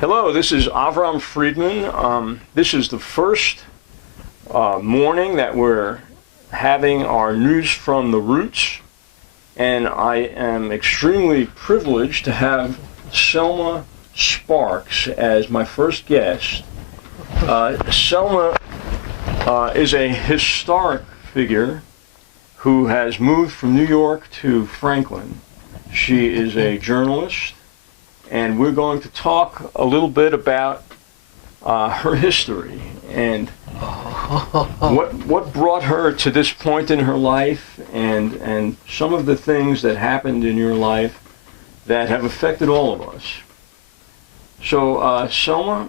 Hello, this is Avram Friedman. This is the first morning that we're having our news from the roots, and I am extremely privileged to have Selma Sparks as my first guest. Selma is a historic figure who has moved from New York to Franklin. She is a journalist, and we're going to talk a little bit about her history and what brought her to this point in her life, and some of the things that happened in your life that have affected all of us. So, Selma,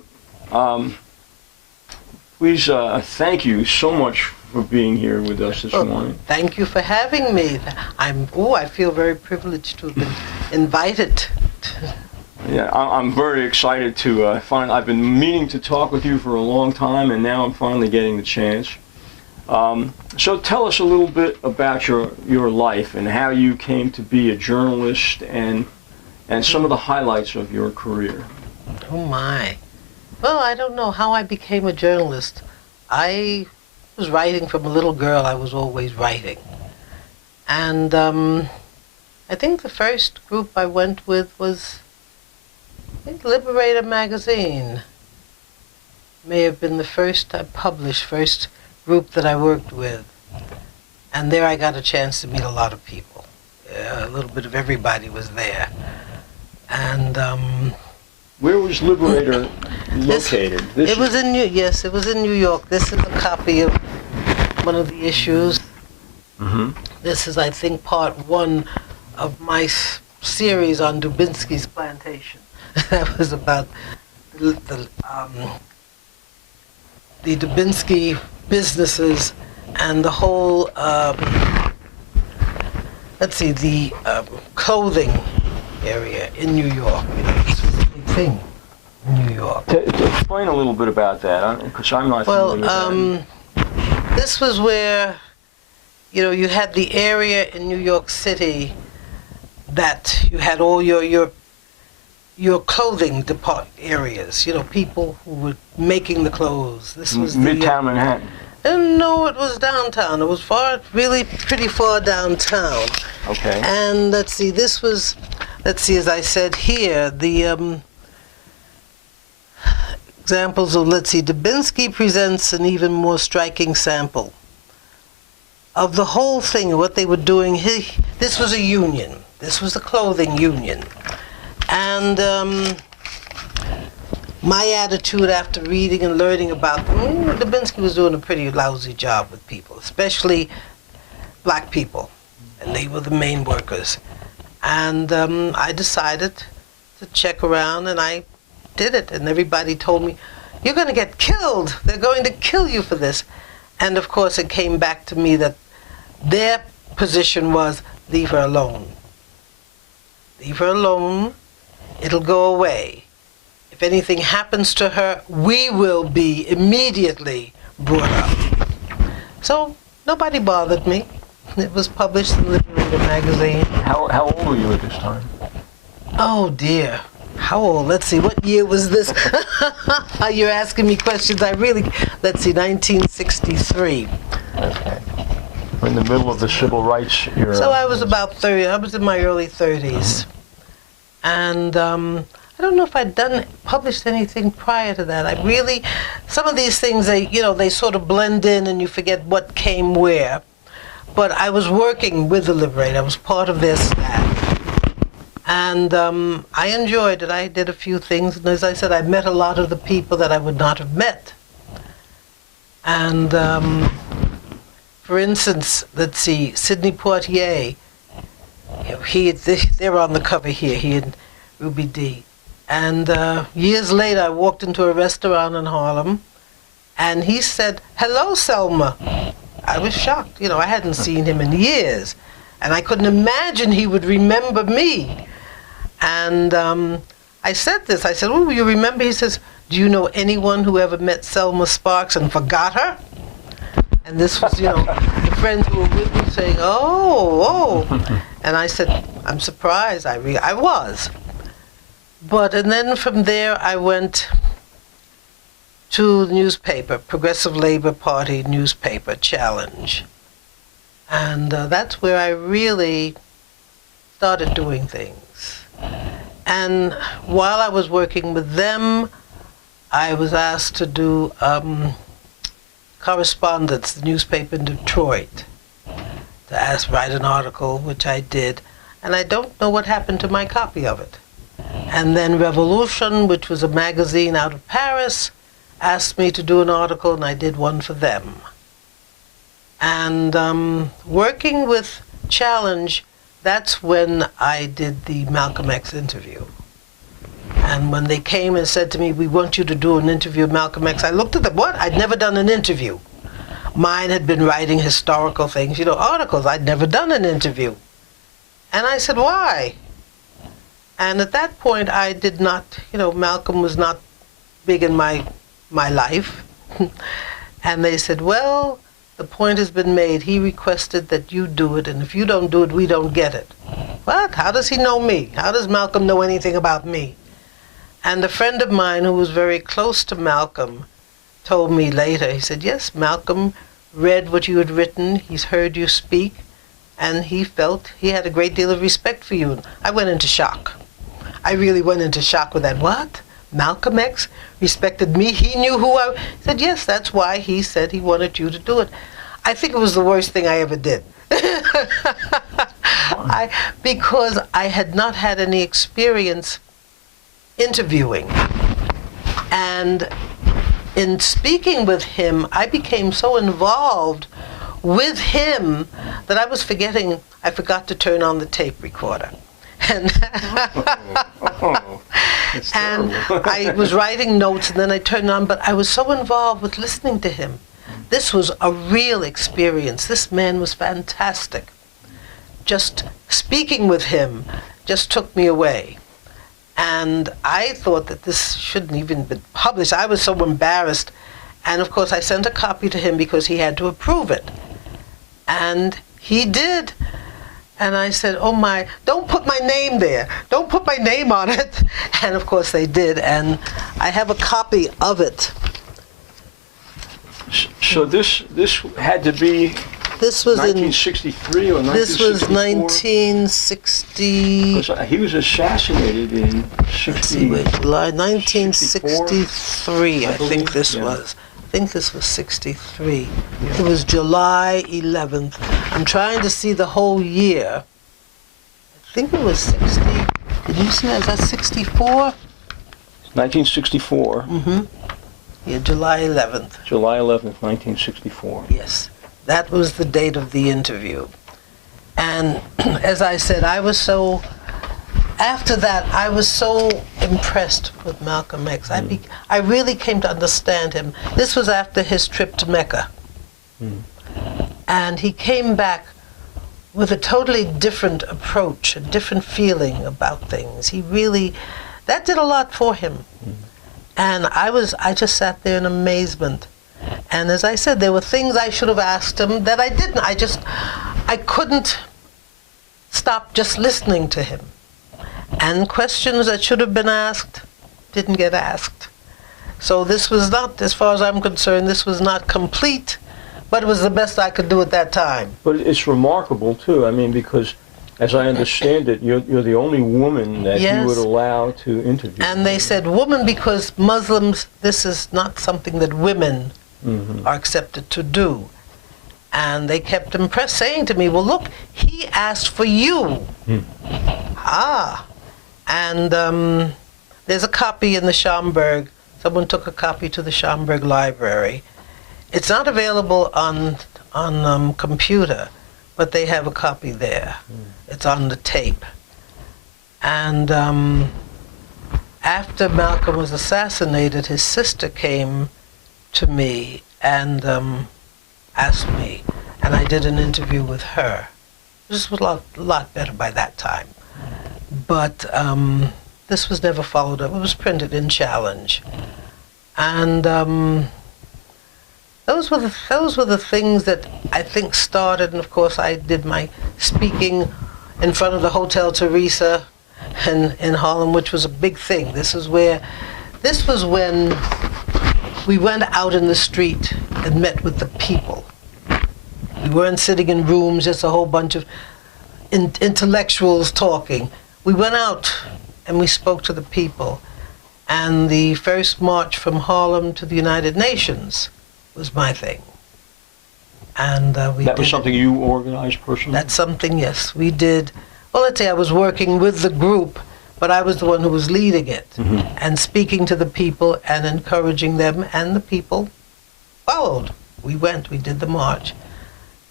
please thank you so much for being here with us this morning. Thank you for having me. I feel very privileged to have been invited. Yeah, I'm very excited to I've been meaning to talk with you for a long time, and now I'm finally getting the chance. So tell us a little bit about your life and how you came to be a journalist and some of the highlights of your career. Oh my. Well, I don't know how I became a journalist. I was writing from a little girl. I was always writing. And I think the first group I went with was, I think, Liberator magazine. May have been the first I published, first group that I worked with. And there I got a chance to meet a lot of people. A little bit of everybody was there. And where was Liberator located? It was in New York. This is a copy of one of the issues. Mm-hmm. This is, I think, part one of my series on Dubinsky's plantation. That was about the Dubinsky businesses and the whole, the clothing area in New York. This was a big thing in New York. To explain a little bit about that, because I'm not familiar with that. This was where, you had the area in New York City that you had all your clothing areas, people who were making the clothes. This was Midtown Manhattan. No, it was downtown. It was really pretty far downtown. Okay. And this was, as I said here, the examples of, Dubinsky presents an even more striking sample of the whole thing, what they were doing. This was a union. This was the clothing union. And my attitude after reading and learning about them, Dubinsky was doing a pretty lousy job with people, especially black people, and they were the main workers. And I decided to check around, and I did it, and everybody told me, "You're going to get killed. They're going to kill you for this." And of course it came back to me that their position was, leave her alone. Leave her alone. It'll go away. If anything happens to her, we will be immediately brought up. So nobody bothered me. It was published in Liberator magazine. How old were you at this time? Oh dear. How old? Let's see, what year was this? You're asking me questions. 1963. Okay. We're in the middle of the civil rights era. So I was about 30. I was in my early 30s. And I don't know if I'd published anything prior to that. Some of these things, they sort of blend in and you forget what came where. But I was working with the Liberator. I was part of their staff. And I enjoyed it. I did a few things. And as I said, I met a lot of the people that I would not have met. And for instance, Sidney Poitier, they're on the cover here, he and Ruby Dee. And years later, I walked into a restaurant in Harlem, and he said, "Hello, Selma." I was shocked. I hadn't seen him in years, and I couldn't imagine he would remember me. And I said this. I said, "Oh, you remember?" He says, "Do you know anyone who ever met Selma Sparks and forgot her?" And this was, the friends who were with me saying, "Oh." And I said, "I'm surprised." I was. And then from there I went to the newspaper, Progressive Labor Party newspaper, Challenge. And that's where I really started doing things. And while I was working with them, I was asked to do correspondence, the newspaper in Detroit, to write an article, which I did. And I don't know what happened to my copy of it. And then Revolution, which was a magazine out of Paris, asked me to do an article, and I did one for them. And working with Challenge, that's when I did the Malcolm X interview. And when they came and said to me, we want you to do an interview with Malcolm X, I looked at them, what? I'd never done an interview. Mine had been writing historical things, articles. I'd never done an interview. And I said, why? And at that point, I did not, Malcolm was not big in my life. And they said, well, the point has been made. He requested that you do it, and if you don't do it, we don't get it. What? How does he know me? How does Malcolm know anything about me? And a friend of mine who was very close to Malcolm told me later, he said, yes, Malcolm read what you had written, he's heard you speak, and he felt he had a great deal of respect for you. I went into shock. I really went into shock with that. What? Malcolm X respected me? He knew who I was? He said, yes, that's why he said he wanted you to do it. I think it was the worst thing I ever did. Because I had not had any experience interviewing. And in speaking with him, I became so involved with him that I forgot to turn on the tape recorder. And, and I was writing notes, and then I turned it on, but I was so involved with listening to him. This was a real experience. This man was fantastic. Just speaking with him just took me away. And I thought that this shouldn't even be published. I was so embarrassed. And of course I sent a copy to him because he had to approve it. And he did. And I said, oh my, don't put my name there. Don't put my name on it. And of course they did. And I have a copy of it. So this had to be this was 1963 or 1964? This was 1960. Because he was assassinated in 1963, I think this was. I think this was 63. Yeah. It was July 11th. I'm trying to see the whole year. I think it was 60. Did you see that? Is that 64? 1964. Mm-hmm. Yeah, July 11th. July 11th, 1964. Yes. That was the date of the interview. And as I said, after that, I was so impressed with Malcolm X. I really came to understand him. This was after his trip to Mecca. And he came back with a totally different approach, a different feeling about things. That did a lot for him. And I just sat there in amazement. And as I said, there were things I should have asked him that I didn't. I couldn't stop just listening to him. And questions that should have been asked didn't get asked. So this was not, as far as I'm concerned, this was not complete, but it was the best I could do at that time. But it's remarkable, too. I mean, because as I understand it, you're the only woman that Yes. you would allow to interview. And they said woman because Muslims, this is not something that women are accepted to do. And they kept saying to me, well, look, he asked for you. And there's a copy in the Schomburg. Someone took a copy to the Schomburg Library. It's not available on computer, but they have a copy there. It's on the tape. And after Malcolm was assassinated, his sister came to me and asked me, and I did an interview with her. This was a lot better by that time. But this was never followed up. It was printed in Challenge. And those were the things that I think started, and of course I did my speaking in front of the Hotel Teresa, in Harlem, which was a big thing. This was when we went out in the street and met with the people. We weren't sitting in rooms, just a whole bunch of intellectuals talking. We went out and we spoke to the people. And the first march from Harlem to the United Nations was my thing. And that was something you organized personally? That's something, yes. We did. Well, let's say I was working with the group, but I was the one who was leading it and speaking to the people and encouraging them, and the people followed. We went, we did the march.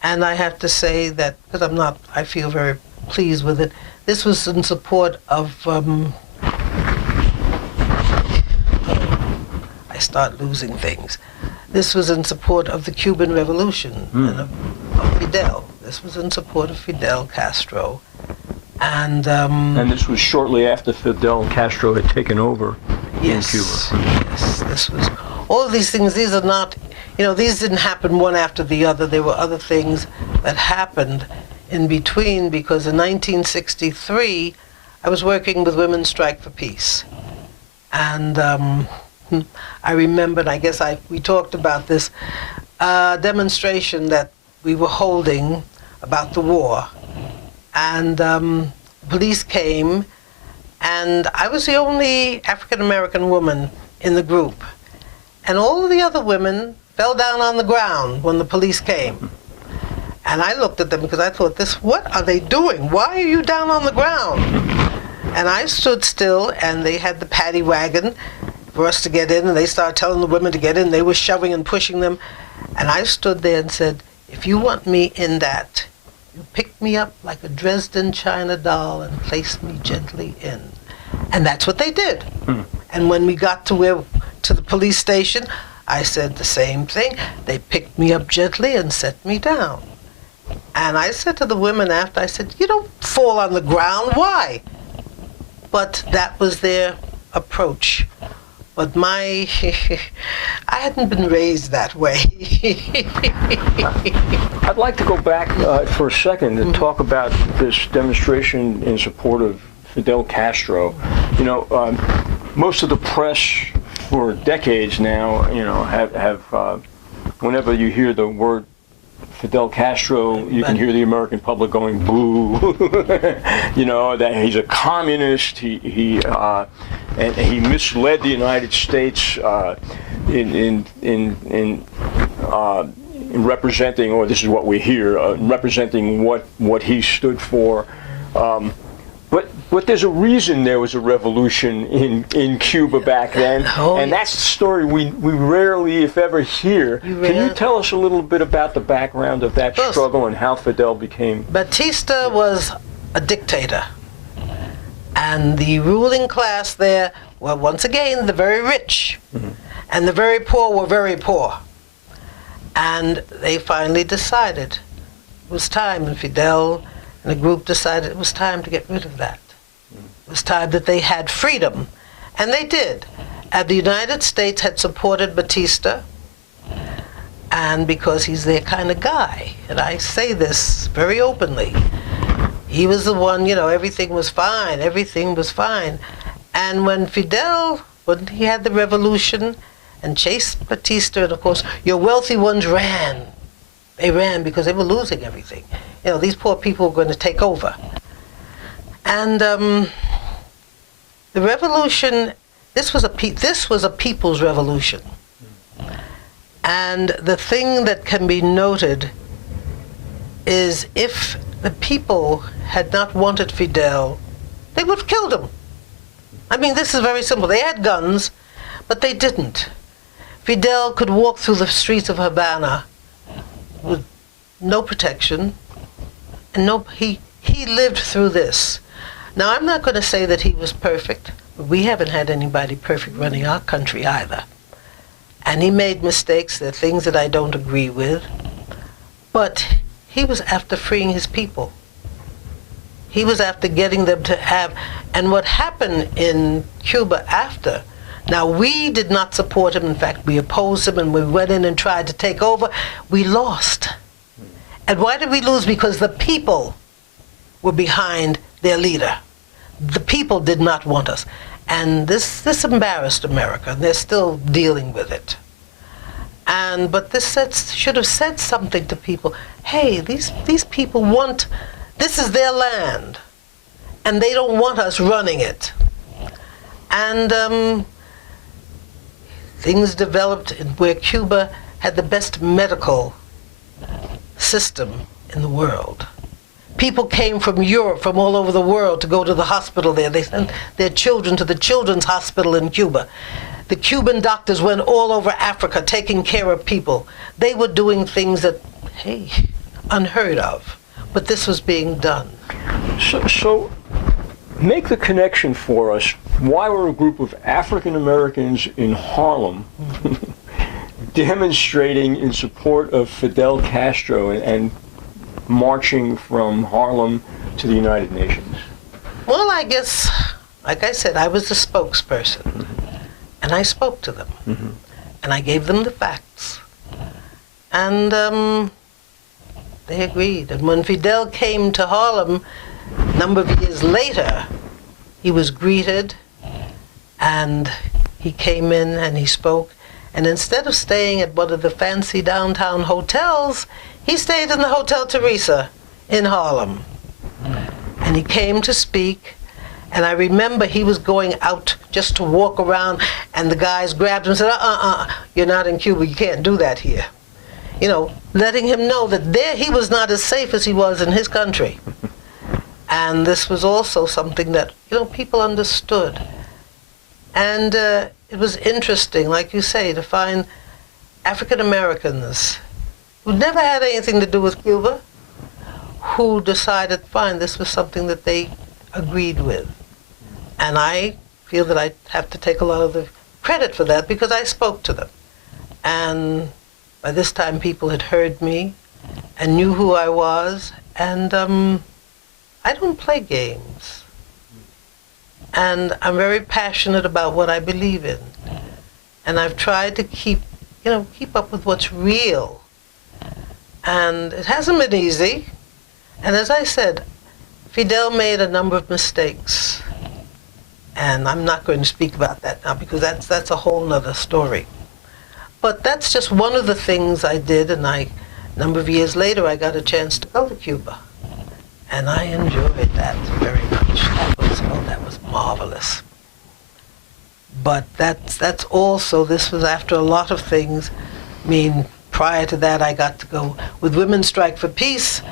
And I have to say that, because I feel very pleased with it, this was in support of, I start losing things. This was in support of the Cuban Revolution and of Fidel. This was in support of Fidel Castro. And this was shortly after Fidel Castro had taken over in Cuba. Yes, this was, all of these things, these are not, these didn't happen one after the other. There were other things that happened in between, because in 1963, I was working with Women's Strike for Peace. And I remembered, I guess we talked about this, demonstration that we were holding about the war. And police came, and I was the only African-American woman in the group. And all of the other women fell down on the ground when the police came. And I looked at them because I thought, what are they doing? Why are you down on the ground? And I stood still, and they had the paddy wagon for us to get in, and they started telling the women to get in. They were shoving and pushing them. And I stood there and said, if you want me in that, you pick me up like a Dresden china doll and place me gently in. And that's what they did. And when we got to the police station, I said the same thing. They picked me up gently and set me down. And I said to the women after, I said, you don't fall on the ground, why? But that was their approach. But I hadn't been raised that way. I'd like to go back for a second and talk about this demonstration in support of Fidel Castro. Most of the press for decades now, have whenever you hear the word Fidel Castro, you can hear the American public going boo. That he's a communist. And he misled the United States in representing, or this is what we hear, representing what he stood for. But there's a reason there was a revolution in Cuba back then, and that's the story we rarely, if ever, hear. Can you tell us a little bit about the background of that struggle and how Fidel became? Batista was a dictator, and the ruling class there were, once again, the very rich, and the very poor were very poor. And they finally decided it was time, and Fidel and the group decided it was time to get rid of that. It was time that they had freedom, and they did. And the United States had supported Batista, and because he's their kind of guy, and I say this very openly, he was the one, everything was fine. And when he had the revolution and chased Batista, and of course, your wealthy ones ran. They ran because they were losing everything. These poor people were going to take over. And the revolution, this was a people's revolution. And the thing that can be noted is if the people had not wanted Fidel, they would have killed him. I mean, this is very simple. They had guns, but they didn't. Fidel could walk through the streets of Havana with no protection, and he lived through this. Now, I'm not going to say that he was perfect, but we haven't had anybody perfect running our country either. And he made mistakes. There are things that I don't agree with, but he was after freeing his people. He was after getting them to have, and what happened in Cuba after, now we did not support him. In fact, we opposed him, and we went in and tried to take over. We lost. And why did we lose? Because the people were behind their leader. the people did not want us. And this embarrassed America, and they're still dealing with it. But this should have said something to people. Hey, these people want, this is their land, and they don't want us running it. And things developed where Cuba had the best medical system in the world. People came from Europe, from all over the world, to go to the hospital there. They sent their children to the children's hospital in Cuba. The Cuban doctors went all over Africa taking care of people. They were doing things that, hey, unheard of. But this was being done. So make the connection for us. Why were a group of African Americans in Harlem demonstrating in support of Fidel Castro and marching from Harlem to the United Nations? Well, I guess, like I said, I was the spokesperson. And I spoke to them. And I gave them the facts. And they agreed. And when Fidel came to Harlem, a number of years later, he was greeted, and he came in and he spoke. And instead of staying at one of the fancy downtown hotels, he stayed in the Hotel Teresa in Harlem. And he came to speak. And I remember he was going out just to walk around, and the guys grabbed him and said, you're not in Cuba, you can't do that here. You know, letting him know that there he was not as safe as he was in his country. And this was also something that, you know, people understood. And it was interesting, like you say, to find African Americans who never had anything to do with Cuba, who decided, fine, this was something that they agreed with. And I feel that I have to take a lot of the credit for that because I spoke to them. And by this time people had heard me and knew who I was. And I don't play games. And I'm very passionate about what I believe in. And I've tried to keep up with what's real. And it hasn't been easy. And as I said, Fidel made a number of mistakes. And I'm not going to speak about that now because that's a whole nother story. But that's just one of the things I did, and a number of years later I got a chance to go to Cuba. And I enjoyed that very much. That was marvelous. But that's also, this was after a lot of things. I mean, prior to that I got to go with Women's Strike for Peace.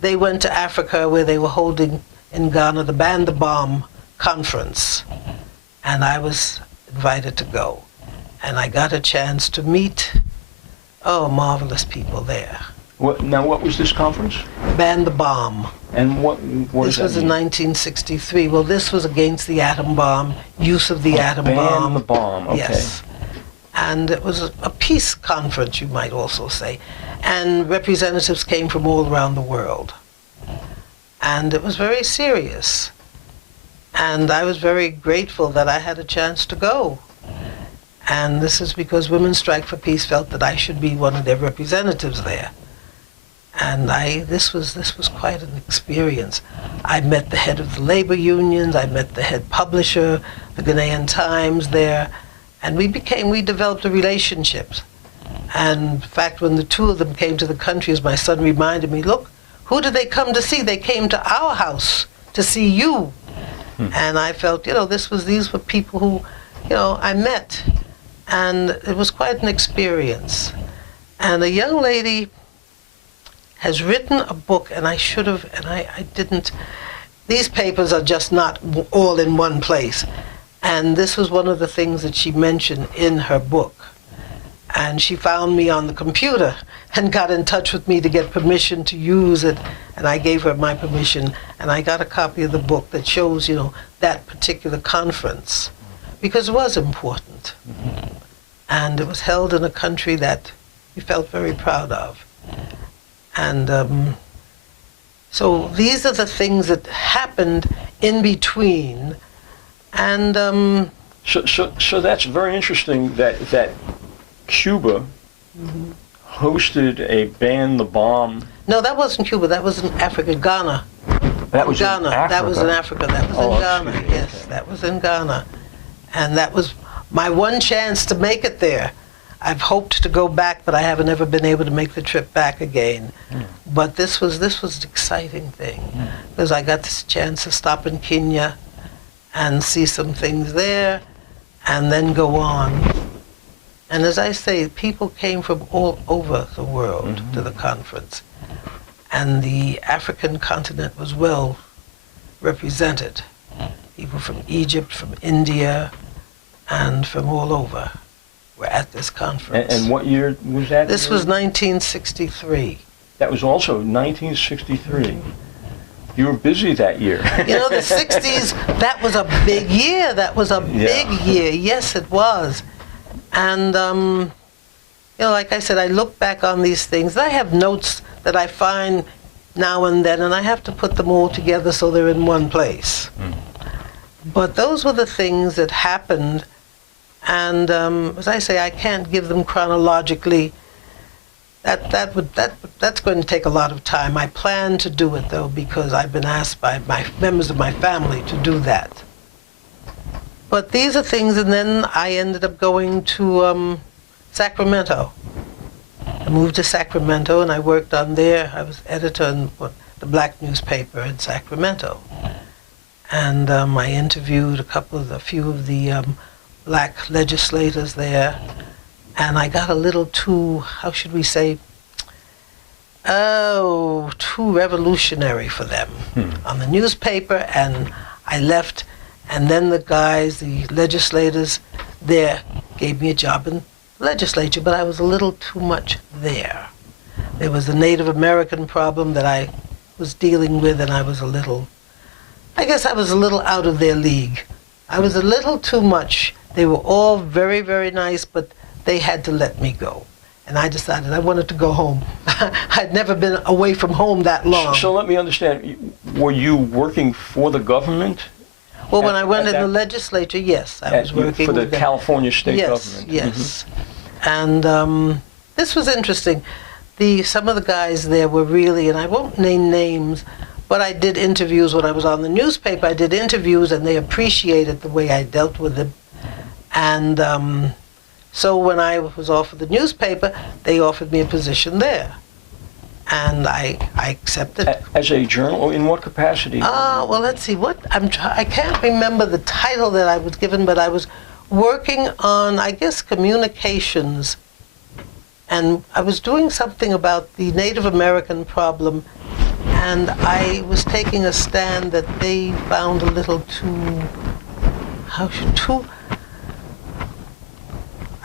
They went to Africa where they were holding in Ghana the Ban the Bomb conference. And I was invited to go. And I got a chance to meet, marvelous people there. What was this conference? Ban the Bomb. And what This was in 1963. Well, this was against the atom bomb, use of the atom bomb. Ban the bomb, okay. Yes. And it was a peace conference, you might also say. And representatives came from all around the world. And it was very serious. And I was very grateful that I had a chance to go. And this is because Women's Strike for Peace felt that I should be one of their representatives there. And this was quite an experience. I met the head of the labor unions, I met the head publisher, the Ghanaian Times there, and we developed a relationship. And in fact, when the two of them came to the country, as my son reminded me, look, who did they come to see? They came to our house to see you. And I felt, these were people who, I met. And it was quite an experience. And a young lady has written a book, and I should have, and I didn't. These papers are just not all in one place. And this was one of the things that she mentioned in her book. And she found me on the computer and got in touch with me to get permission to use it. And I gave her my permission, and I got a copy of the book that shows, that particular conference, because it was important. And it was held in a country that we felt very proud of. And so these are the things that happened in between. And so that's very interesting that Cuba hosted a Ban the Bomb. No, that wasn't Cuba. That was in Africa, Ghana. That was Ghana. in Africa. That was in Africa. That was in Ghana. Excuse me. Yes, that was in Ghana. And that was my one chance to make it there. I've hoped to go back, but I haven't ever been able to make the trip back again. But this was an exciting thing, because I got this chance to stop in Kenya and see some things there, and then go on. And as I say, people came from all over the world to the conference, and the African continent was well represented. People from Egypt, from India, and from all over were at this conference. And what year was that? This was 1963. That was also 1963. You were busy that year. You know, the 60s, that was a big year. That was a big year. Yes, it was. And, you know, like I said, I look back on these things. I have notes that I find now and then, and I have to put them all together so they're in one place. But those were the things that happened. And as I say, I can't give them chronologically. That's going to take a lot of time. I plan to do it, though, because I've been asked by members of my family to do that. But these are things, and then I ended up going to Sacramento. I moved to Sacramento, and I worked on there. I was editor in the black newspaper in Sacramento. And I interviewed a few of the black legislators there, and I got a little too, how should we say, too revolutionary for them on the newspaper, and I left, and then the legislators there gave me a job in the legislature, but I was a little too much there. There was the Native American problem that I was dealing with, and I guess I was a little out of their league. I was a little too much. They were all very, very nice, but they had to let me go. And I decided I wanted to go home. I'd never been away from home that long. So let me understand, were you working for the government? Well, when I went in the legislature, yes, I was working for the with California state government. Yes, and this was interesting. Some of the guys there were really, and I won't name names, but I did interviews when I was on the newspaper. I did interviews, and they appreciated the way I dealt with them. And so when I was offered the newspaper, they offered me a position there. And I accepted. As a journal, in what capacity? Well, let's see. I can't remember the title that I was given, but I was working on, I guess, communications. And I was doing something about the Native American problem, and I was taking a stand that they found a little too,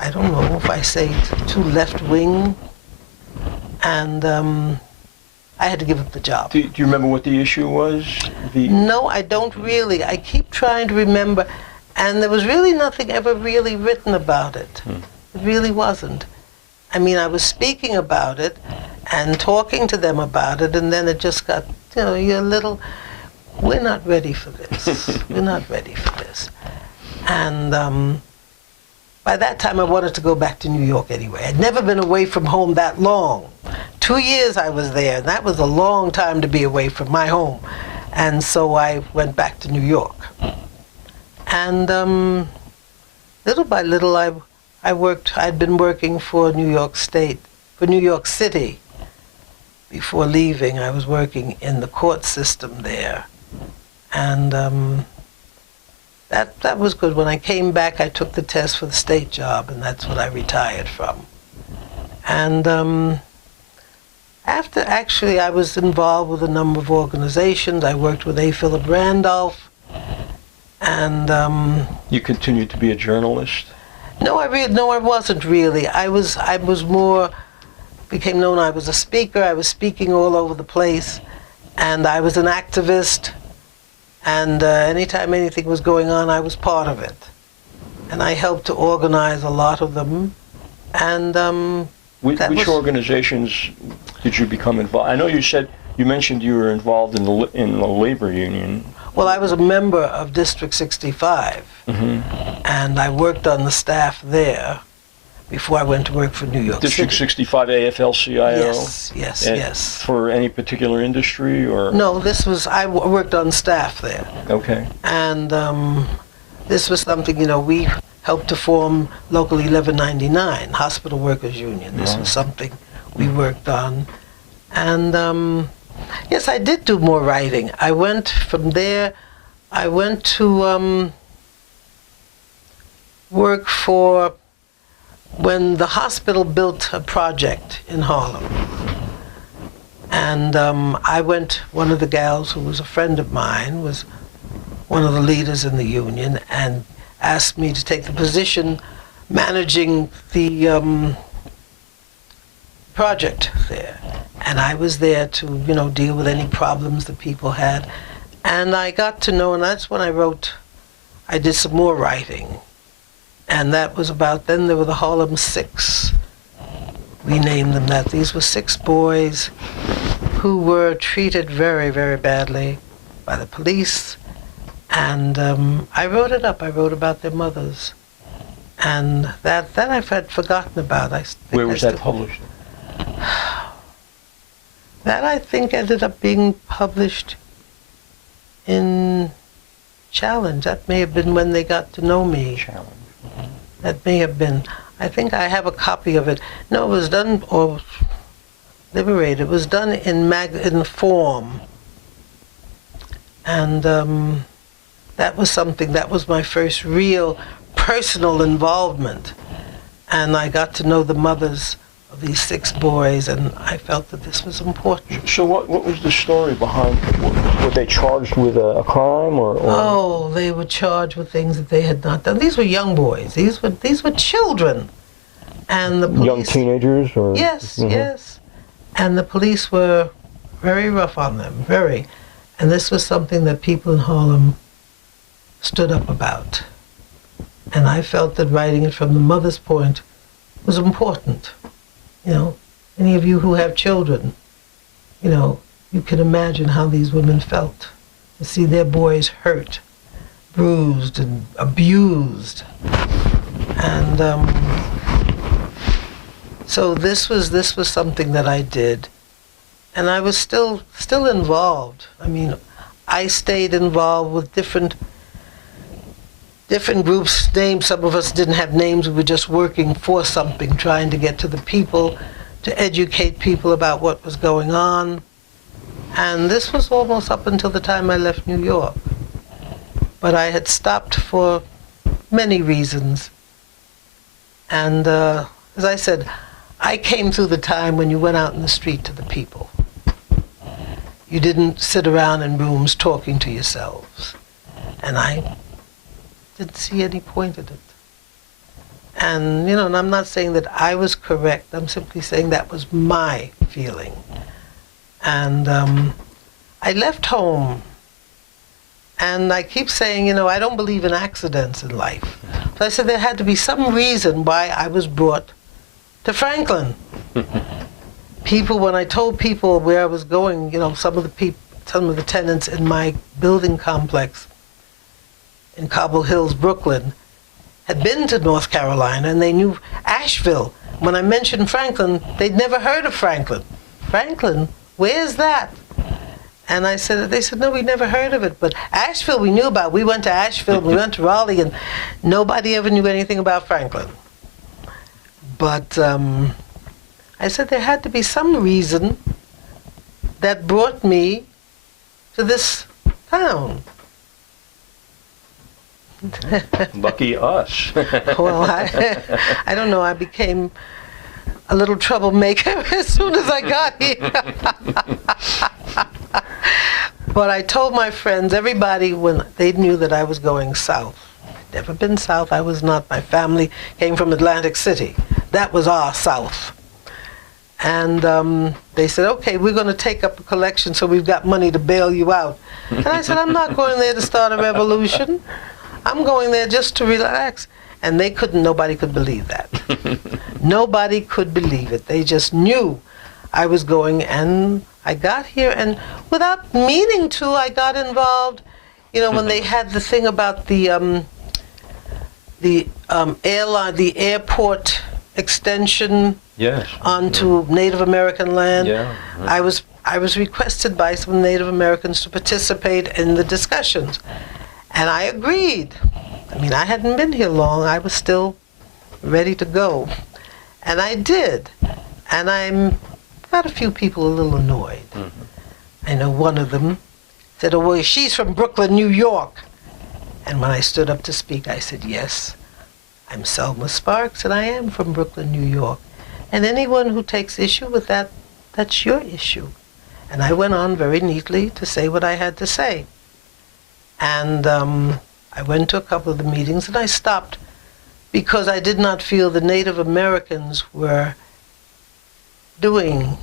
I don't know if I say too left-wing, and I had to give up the job. Do you remember what the issue was? No, I don't really. I keep trying to remember, and there was really nothing ever really written about it. It really wasn't. I mean, I was speaking about it and talking to them about it, and then it just got, we're not ready for this. We're not ready for this. And by that time, I wanted to go back to New York anyway. I'd never been away from home that long. 2 years I was there, and that was a long time to be away from my home. And so I went back to New York. And little by little, I'd been working for New York City. Before leaving, I was working in the court system there. And that was good. When I came back, I took the test for the state job, and that's what I retired from. And after, actually, I was involved with a number of organizations. I worked with A. Philip Randolph, and you continued to be a journalist? No, I wasn't really. I was more, became known, I was a speaker. I was speaking all over the place, and I was an activist. And anytime anything was going on, I was part of it. And I helped to organize a lot of them. And which organizations did you become involved? I know you mentioned you were involved in the labor union. Well, I was a member of District 65, and I worked on the staff there. before I went to work for New York District City. 65 AFL-CIO? Yes. And for any particular industry, or? No, I worked on staff there. Okay. And this was something, we helped to form Local 1199, Hospital Workers Union. This was something we worked on. And yes, I did do more writing. I went from there, I went to work for, when the hospital built a project in Harlem. And one of the gals who was a friend of mine, was one of the leaders in the union, and asked me to take the position managing the project there. And I was there to, deal with any problems that people had. And I got to know, and that's when I did some more writing. And that was then there were the Harlem Six. We named them that. These were 6 boys who were treated very, very badly by the police. And I wrote it up. I wrote about their mothers. And that I had forgotten about. Where was that published? That, I think, ended up being published in Challenge. That may have been when they got to know me. Challenge. That may have been. I think I have a copy of it. No, it was done, or Liberated. It was done in form. And that was something, that was my first real personal involvement. And I got to know the mothers of these 6 boys, and I felt that this was important. So what was the story behind, were they charged with a crime, or? Oh, they were charged with things that they had not done. These were young boys. These were children. And the police... Young teenagers, or? Yes, yes. And the police were very rough on them, very. And this was something that people in Harlem stood up about. And I felt that writing it from the mother's point was important. Any of you who have children, you can imagine how these women felt to see their boys hurt, bruised, and abused. And so this was something that I did. And I was still involved. I mean, I stayed involved with different groups, names. Some of us didn't have names. We were just working for something, trying to get to the people, to educate people about what was going on. And this was almost up until the time I left New York. But I had stopped for many reasons. And as I said, I came through the time when you went out in the street to the people. You didn't sit around in rooms talking to yourselves. And I didn't see any point in it. And, and I'm not saying that I was correct. I'm simply saying that was my feeling. And I left home. And I keep saying, I don't believe in accidents in life. So I said there had to be some reason why I was brought to Franklin. When I told people where I was going, some of the tenants in my building complex in Cobble Hills, Brooklyn, had been to North Carolina, and they knew Asheville. When I mentioned Franklin, they'd never heard of Franklin. Franklin? Where's that? And they said, no, we never heard of it. But Asheville we knew about. We went to Asheville, we went to Raleigh, and nobody ever knew anything about Franklin. But I said there had to be some reason that brought me to this town. Lucky us. Well, I don't know. I became a little troublemaker as soon as I got here. But I told my friends, everybody, when they knew that I was going south. I'd never been south. I was not. My family came from Atlantic City. That was our south. And they said, okay, we're going to take up a collection so we've got money to bail you out. And I said, I'm not going there to start a revolution. I'm going there just to relax. And nobody could believe that. Nobody could believe it. They just knew I was going, and I got here, and without meaning to, I got involved. When they had the thing about the airline, the airport extension Yes. onto Native American land. Yeah. I was requested by some Native Americans to participate in the discussions, and I agreed. I mean, I hadn't been here long. I was still ready to go, and I did. And I got a few people a little annoyed. I know one of them said, "Oh, well, she's from Brooklyn, New York." And when I stood up to speak, I said, "Yes, I'm Selma Sparks, and I am from Brooklyn, New York. And anyone who takes issue with that, that's your issue." And I went on very neatly to say what I had to say. And I went to a couple of the meetings, and I stopped because I did not feel the Native Americans were doing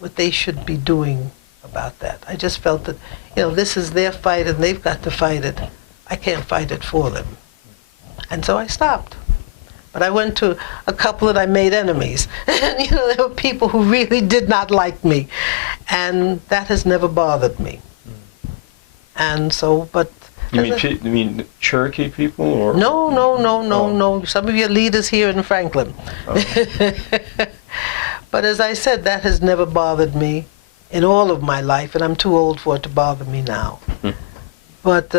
what they should be doing about that. I just felt that, this is their fight, and they've got to fight it. I can't fight it for them. And so I stopped. But I went to a couple that I made enemies. And, there were people who really did not like me. And that has never bothered me. And so, but... You mean Cherokee people? Or? No. Some of your leaders here in Franklin. Oh. But as I said, that has never bothered me in all of my life, and I'm too old for it to bother me now. But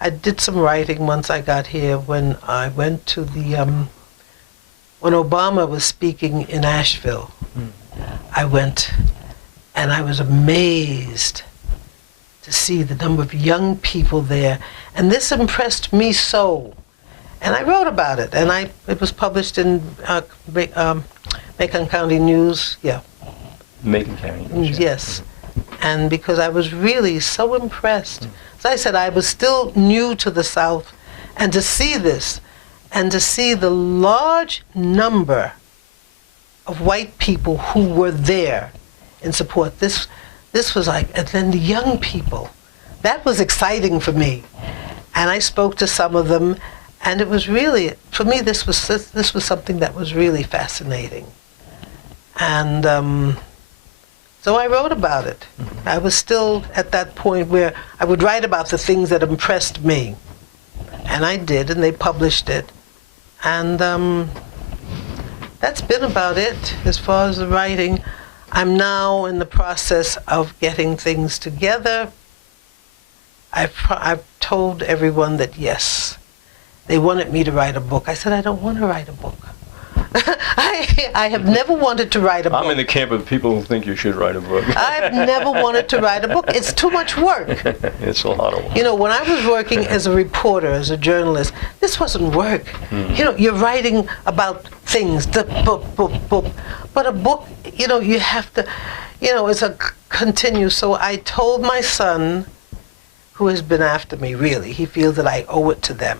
I did some writing once I got here when I went to when Obama was speaking in Asheville. I went, and I was amazed to see the number of young people there. And this impressed me so. And I wrote about it, and it was published in Macon County News. Yeah. Macon County News. Yes. And because I was really so impressed. As I said, I was still new to the South, and to see this, and to see the large number of white people who were there in support. This was like, and then the young people. That was exciting for me. And I spoke to some of them, and it was really, for me, this was something that was really fascinating. And so I wrote about it. I was still at that point where I would write about the things that impressed me. And I did, and they published it. And that's been about it as far as the writing. I'm now in the process of getting things together. I've told everyone that yes, they wanted me to write a book. I said, I don't want to write a book. I have never wanted to write a book. I'm in the camp of people who think you should write a book. I've never wanted to write a book. It's too much work. It's a lot of work. When I was working as a reporter, as a journalist, this wasn't work. You're writing about things, the book. But a book, you have to, it's a continue. So I told my son, who has been after me, really, he feels that I owe it to them.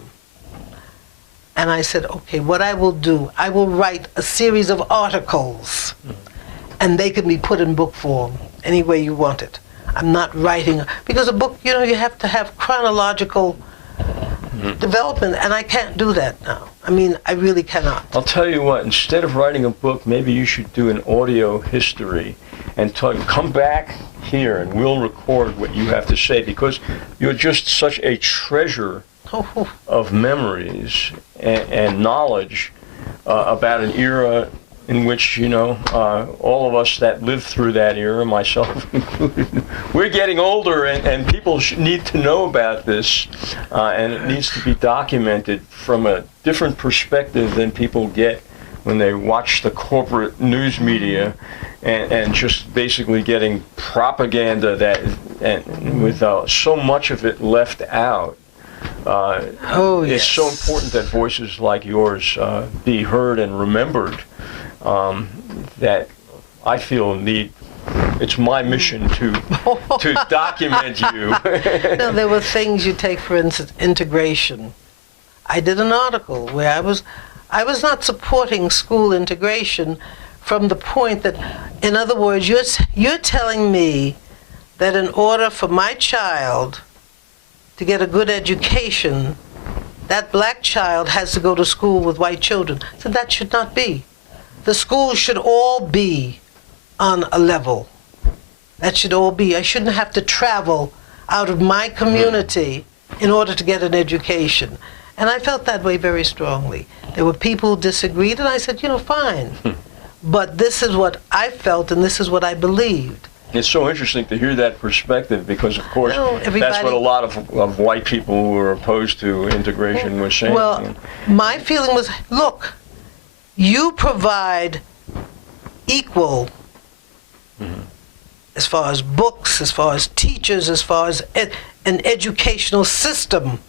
And I said, okay, what I will do, I will write a series of articles, and they can be put in book form any way you want it. I'm not writing, because a book, you have to have chronological development, and I can't do that now. I mean, I really cannot. I'll tell you what, instead of writing a book, maybe you should do an audio history and come back here, and we'll record what you have to say, because you're just such a treasure of memories and knowledge about an era in which, all of us that lived through that era, myself included, we're getting older, and people need to know about this, and it needs to be documented from a different perspective than people get when they watch the corporate news media and just basically getting propaganda with so much of it left out. It's so important that voices like yours be heard and remembered, that I feel it's my mission to document you. No, there were things you take, for instance, integration. I did an article where I was not supporting school integration from the point that, in other words, you're telling me that in order for my child to get a good education, that black child has to go to school with white children. So that should not be. The schools should all be on a level. That should all be. I shouldn't have to travel out of my community in order to get an education. And I felt that way very strongly. There were people who disagreed, and I said, fine. But this is what I felt, and this is what I believed. It's so interesting to hear that perspective because, of course, everybody, that's what a lot of white people who are opposed to integration were saying. Well, my feeling was, look, you provide equal as far as books, as far as teachers, as far as an educational system.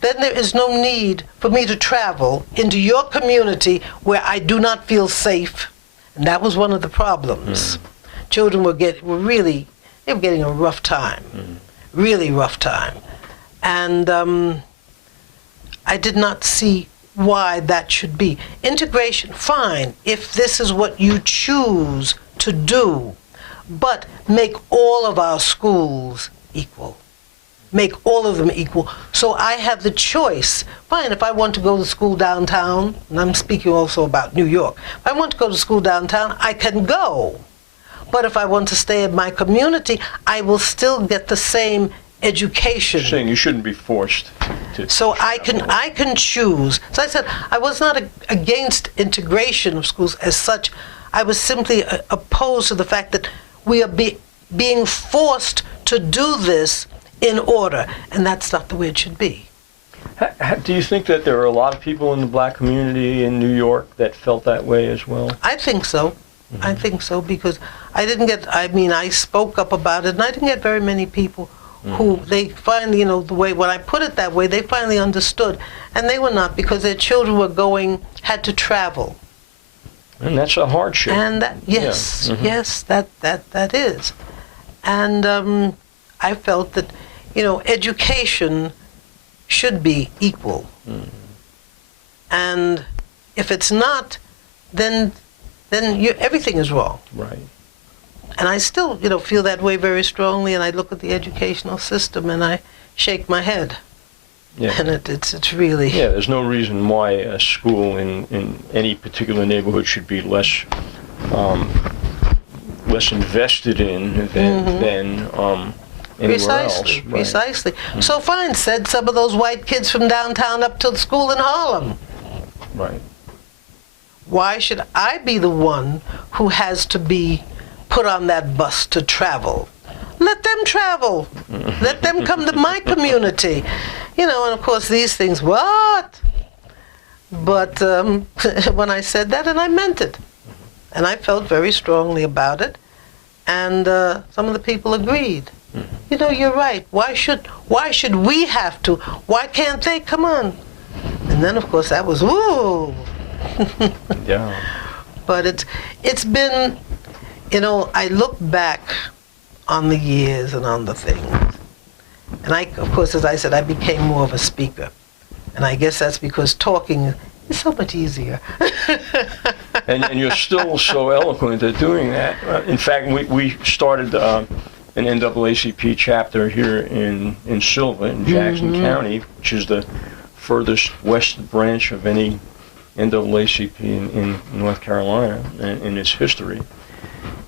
Then there is no need for me to travel into your community where I do not feel safe. And that was one of the problems. Children were getting a rough time, really rough time. And I did not see why that should be. Integration, fine, if this is what you choose to do, but make all of our schools equal. Make all of them equal. So I have the choice. Fine, if I want to go to school downtown, and I'm speaking also about New York, if I want to go to school downtown, I can go. But if I want to stay in my community, I will still get the same education. You're saying you shouldn't be forced to. So I can choose. So I said I was not against integration of schools as such. I was simply opposed to the fact that we are being forced to do this in order, and that's not the way it should be. Do you think that there are a lot of people in the black community in New York that felt that way as well? I think so. I think so, because I spoke up about it, and I didn't get very many people who they finally, when I put it that way, they finally understood. And they were not, because their children had to travel. And that's a hardship. And that, yes, that is. And I felt that, education should be equal. And if it's not, then everything is wrong. Right. And I still, feel that way very strongly, and I look at the educational system and I shake my head. Yeah. And it's really... Yeah, there's no reason why a school in any particular neighborhood should be less invested in than anywhere else. Right. Precisely. So fine, send some of those white kids from downtown up to the school in Harlem. Right. Why should I be the one who has to be put on that bus to travel? Let them travel. Let them come to my community. And of course these things, what? But when I said that, and I meant it. And I felt very strongly about it. And some of the people agreed. You're right. Why should we have to? Why can't they? Come on. And then of course that was, woo! Yeah. But it's been, I look back on the years and on the things. And of course, as I said, I became more of a speaker. And I guess that's because talking is so much easier. and you're still so eloquent at doing that. In fact, we started an NAACP chapter here in Selma, in Jackson County, which is the furthest west branch of any NAACP in North Carolina in its history,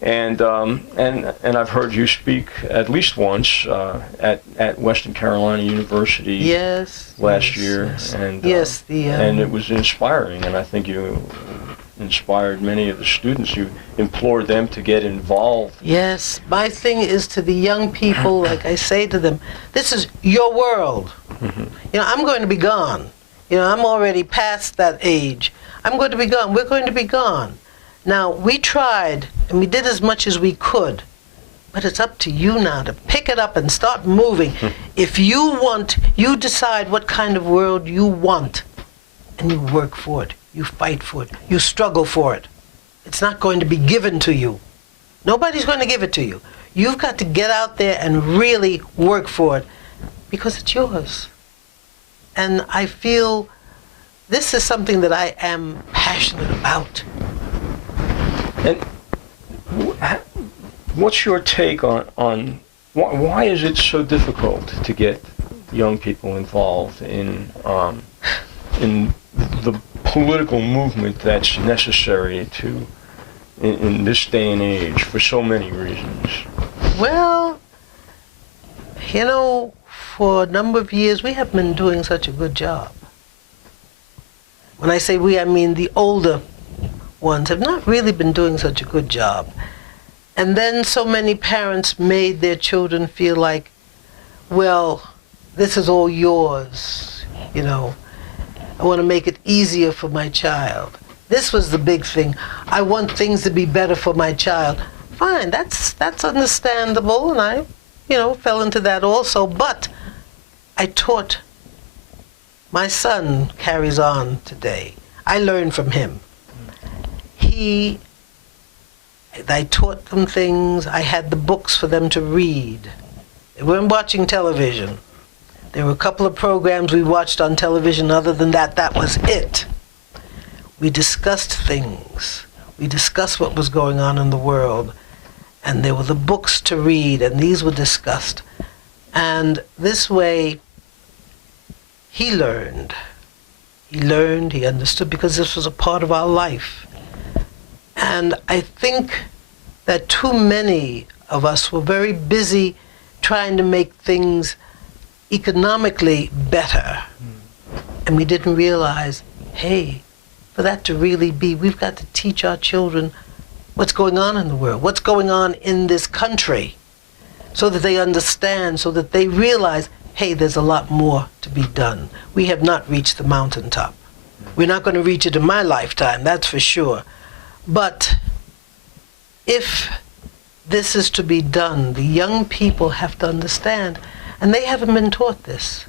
and I've heard you speak at least once at Western Carolina University. Last year, and and it was inspiring, and I think you inspired many of the students. You implored them to get involved. Yes, my thing is to the young people, like I say to them, this is your world. I'm going to be gone. I'm already past that age. I'm going to be gone. We're going to be gone. Now, we tried, and we did as much as we could, but it's up to you now to pick it up and start moving. If you decide what kind of world you want, and you work for it, you fight for it, you struggle for it. It's not going to be given to you. Nobody's going to give it to you. You've got to get out there and really work for it, because it's yours. And I feel this is something that I am passionate about. And what's your take on why is it so difficult to get young people involved in the political movement that's necessary in this day and age for so many reasons? Well, for a number of years, we haven't been doing such a good job. When I say we, I mean the older ones have not really been doing such a good job. And then so many parents made their children feel like, well, this is all yours, you know. I want to make it easier for my child. This was the big thing. I want things to be better for my child. Fine, that's understandable, and I, fell into that also. But I taught, my son carries on today. I learned from him. I taught them things. I had the books for them to read. They weren't watching television. There were a couple of programs we watched on television. Other than that, that was it. We discussed things. We discussed what was going on in the world. And there were the books to read, and these were discussed. And this way, he learned. He learned, he understood, because this was a part of our life. And I think that too many of us were very busy trying to make things economically better. And we didn't realize, hey, for that to really be, we've got to teach our children what's going on in the world, what's going on in this country, so that they understand, so that they realize, hey, there's a lot more to be done. We have not reached the mountaintop. We're not going to reach it in my lifetime, that's for sure. But if this is to be done, the young people have to understand, and they haven't been taught this.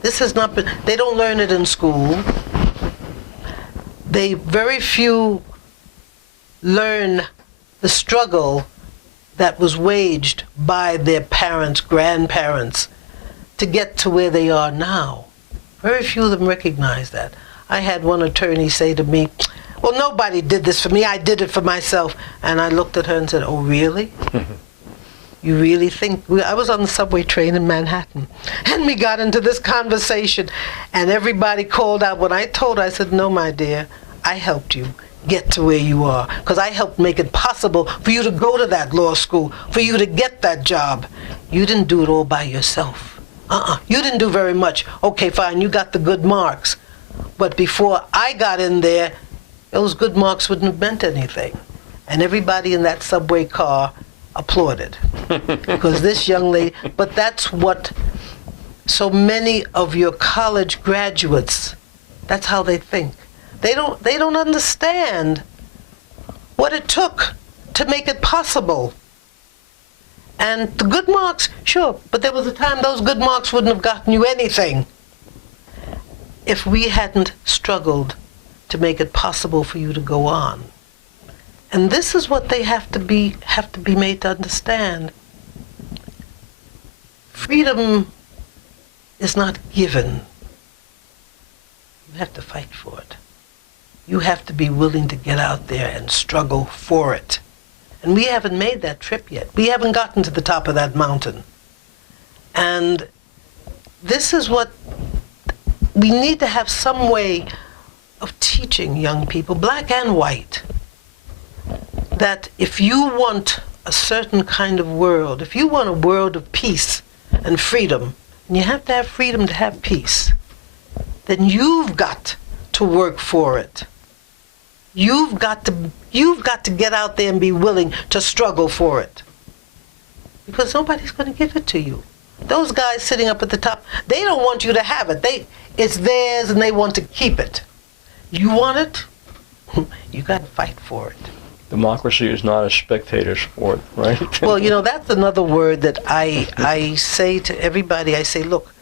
This has not been, they don't learn it in school. Very few learn the struggle that was waged by their parents, grandparents, to get to where they are now. Very few of them recognize that. I had one attorney say to me, well, nobody did this for me, I did it for myself. And I looked at her and said, oh, really? You really think? I was on the subway train in Manhattan, and we got into this conversation, and everybody called out. When I told her, I said, no, my dear, I helped you get to where you are, because I helped make it possible for you to go to that law school, for you to get that job. You didn't do it all by yourself. You didn't do very much. Okay, fine, you got the good marks. But before I got in there, those good marks wouldn't have meant anything. And everybody in that subway car applauded. Because this young lady, but that's what so many of your college graduates, that's how they think. They don't understand what it took to make it possible. And the good marks, sure, but there was a time those good marks wouldn't have gotten you anything if we hadn't struggled to make it possible for you to go on. And this is what they have to be made to understand. Freedom is not given. You have to fight for it. You have to be willing to get out there and struggle for it. And we haven't made that trip yet. We haven't gotten to the top of that mountain. And this is what we need to have, some way of teaching young people, black and white, that if you want a certain kind of world, if you want a world of peace and freedom, and you have to have freedom to have peace, then you've got to work for it. You've got to get out there and be willing to struggle for it. Because nobody's going to give it to you. Those guys sitting up at the top, they don't want you to have it. It's theirs and they want to keep it. You want it? You got to fight for it. Democracy is not a spectator sport, right? Well, that's another word that I say to everybody. I say, look,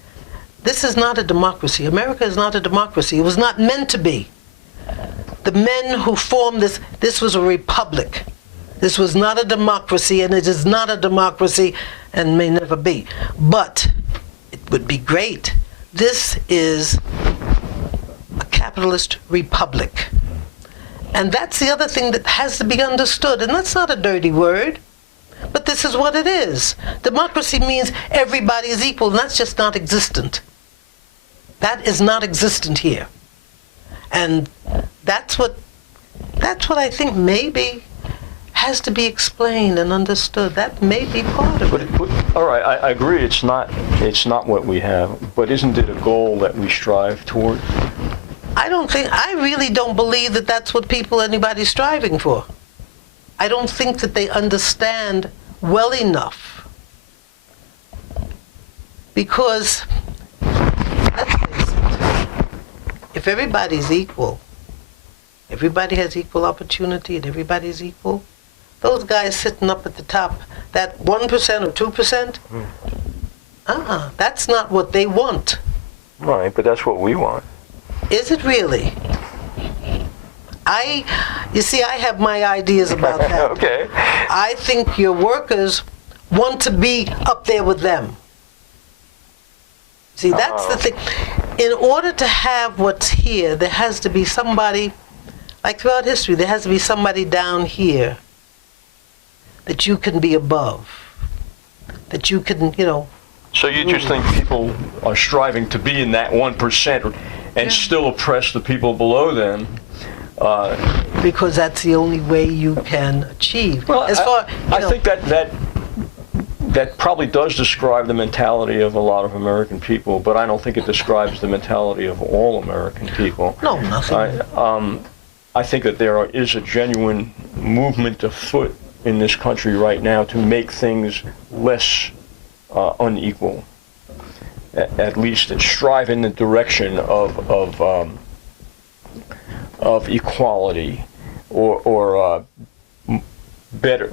this is not a democracy. America is not a democracy. It was not meant to be. The men who formed this was a republic. This was not a democracy, and it is not a democracy and may never be. But it would be great. This is a capitalist republic. And that's the other thing that has to be understood. And that's not a dirty word, but this is what it is. Democracy means everybody is equal, and that's just not existent. That is not existent here. And that's what I think maybe has to be explained and understood. That may be part of it. But all right, I agree. It's not what we have. But isn't it a goal that we strive toward? I really don't believe that that's what anybody's striving for. I don't think that they understand well enough. Because, let's face it, if everybody's equal, everybody has equal opportunity and everybody's equal, those guys sitting up at the top, that 1% or 2%, that's not what they want. Right, but that's what we want. Is it really? You see, I have my ideas about that. Okay. I think your workers want to be up there with them. See, that's the thing. In order to have what's here, there has to be somebody, like throughout history, there has to be somebody down here that you can be above, that you can, So you just think people are striving to be in that 1% and still oppress the people below them? Because that's the only way you can achieve. Well, I think that probably does describe the mentality of a lot of American people, but I don't think it describes the mentality of all American people. No, nothing. I think that there is a genuine movement afoot in this country right now to make things less unequal. At least strive in the direction of equality, or better,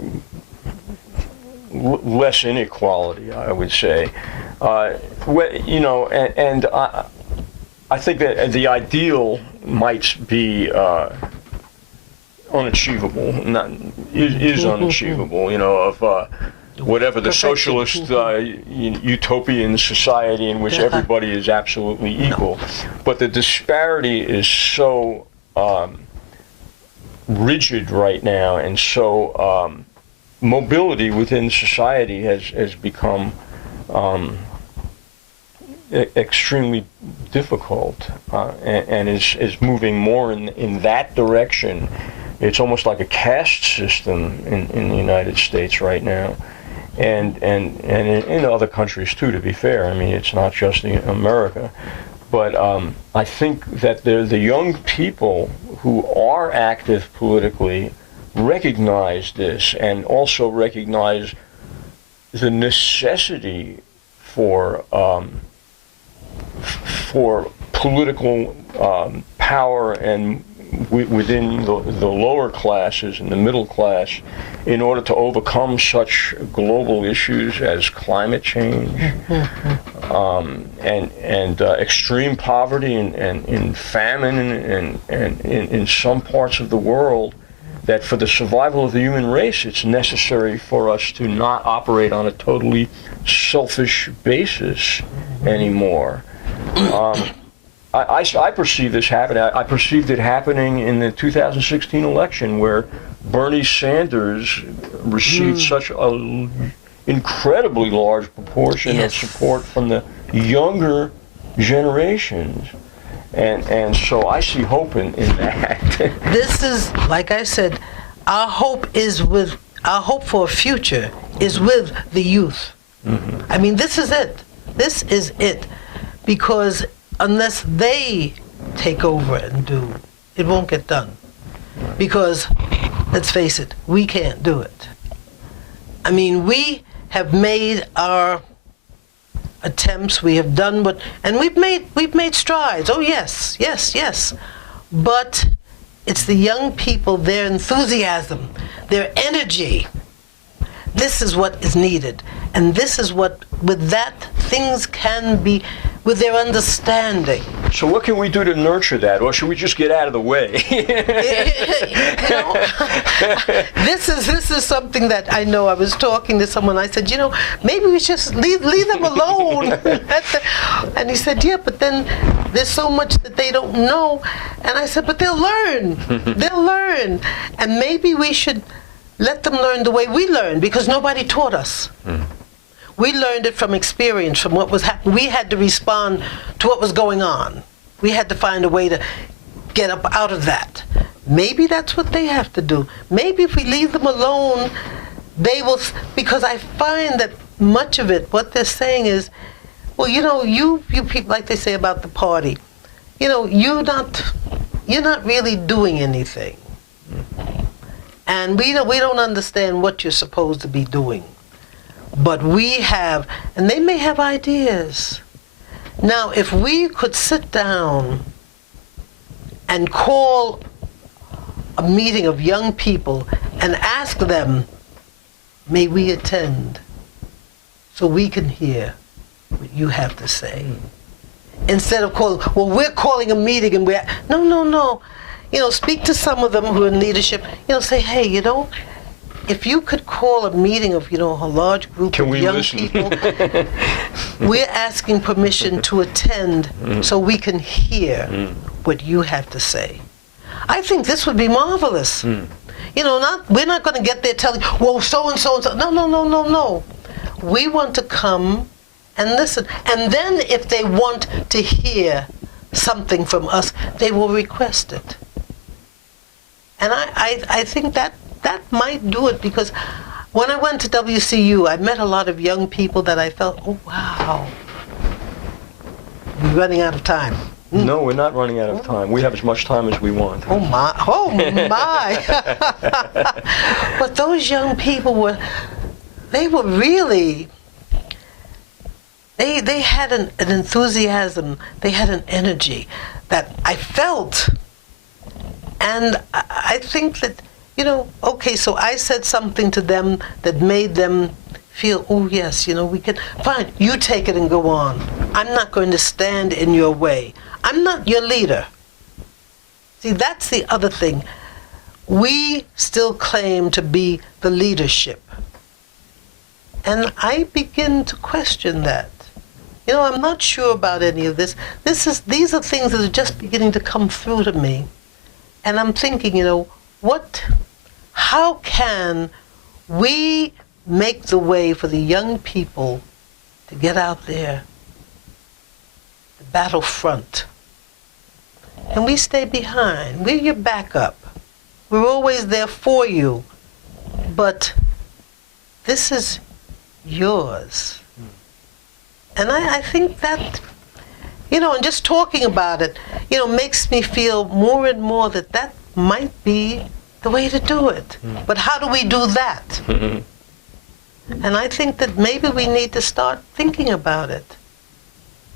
less inequality, I would say. I think that the ideal might be unachievable, is unachievable. Of whatever the socialist utopian society in which everybody is absolutely equal, but the disparity is so rigid right now, and so mobility within society has become extremely difficult, and is moving more in that direction. It's almost like a caste system in the United States right now, and in other countries too, to be fair. I mean, it's not just in America. But I think that the young people who are active politically recognize this, and also recognize the necessity for political power and within the lower classes and the middle class, in order to overcome such global issues as climate change, and extreme poverty and famine, and in some parts of the world, that for the survival of the human race, it's necessary for us to not operate on a totally selfish basis anymore. I perceive this happening. I perceived it happening in the 2016 election, where Bernie Sanders received such an incredibly large proportion of support from the younger generations. And so I see hope in that. This is, like I said, our hope for a future is with the youth. Mm-hmm. I mean, this is it. This is it. Because unless they take over and do, it won't get done. Because, let's face it, we can't do it. I mean, we have made our attempts, we have done and we've made strides. Oh yes, yes, yes. But it's the young people, their enthusiasm, their energy. This is what is needed. And this is what, with that, things can be, with their understanding. So what can we do to nurture that, or should we just get out of the way? This is something that I know. I was talking to someone. I said, maybe we should just leave them alone. And he said, yeah, but then there's so much that they don't know. And I said, but they'll learn. They'll learn. And maybe we should let them learn the way we learned, because nobody taught us. We learned it from experience, from what was happening. We had to respond to what was going on. We had to find a way to get up out of that. Maybe that's what they have to do. Maybe if we leave them alone, they will, because I find that much of it, what they're saying is, well, you people, like they say about the party, you're not really doing anything. And we don't understand what you're supposed to be doing. But we have, and they may have ideas. Now, if we could sit down and call a meeting of young people and ask them, may we attend so we can hear what you have to say? Instead of calling, well, we're calling a meeting and we're, no. Speak to some of them who are in leadership. Say, hey, if you could call a meeting of, a large group of young people, we're asking permission to attend so we can hear what you have to say. I think this would be marvelous. We're not going to get there telling, well, so-and-so. No. We want to come and listen. And then if they want to hear something from us, they will request it. And I think that might do it, because when I went to WCU, I met a lot of young people that I felt, oh, wow, we're running out of time. No, we're not running out of time. We have as much time as we want. Oh my. But those young people they had an enthusiasm, they had an energy that I felt. And I think that, okay, so I said something to them that made them feel, oh yes, we can, fine, you take it and go on. I'm not going to stand in your way. I'm not your leader. See, that's the other thing. We still claim to be the leadership. And I begin to question that. I'm not sure about any of this. These are things that are just beginning to come through to me. And I'm thinking, how can we make the way for the young people to get out there, the battlefront, and we stay behind. We're your backup. We're always there for you, but this is yours. And I think that, and just talking about it, makes me feel more and more that might be the way to do it. But how do we do that? And I think that maybe we need to start thinking about it.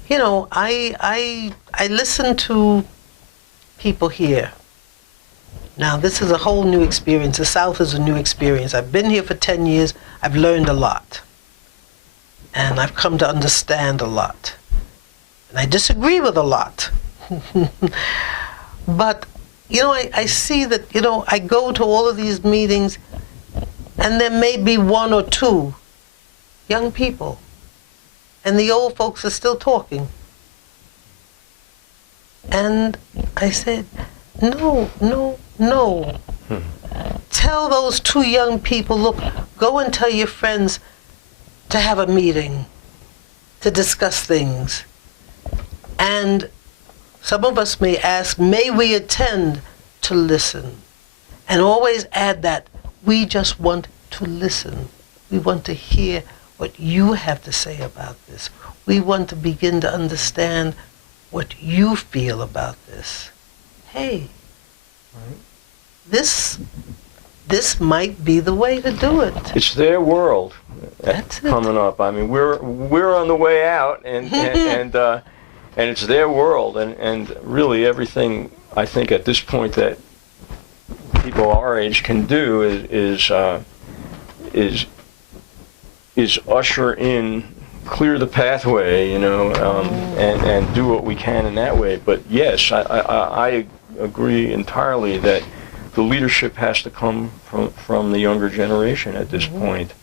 I listen to people here. Now, this is a whole new experience. The South is a new experience. I've been here for 10 years. I've learned a lot. And I've come to understand a lot. And I disagree with a lot. But, I see that, I go to all of these meetings, and there may be one or two young people. And the old folks are still talking. And I said, no. Tell those two young people, look, go and tell your friends to have a meeting, to discuss things. And some of us may ask, may we attend to listen? And always add that, we just want to listen. We want to hear what you have to say about this. We want to begin to understand what you feel about this. Hey, this might be the way to do it. It's their world. That's it. Coming up. I mean, we're on the way out, and it's their world, and really everything I think at this point that people our age can do is usher in, clear the pathway, and do what we can in that way. But yes, I agree entirely that the leadership has to come from the younger generation at this point,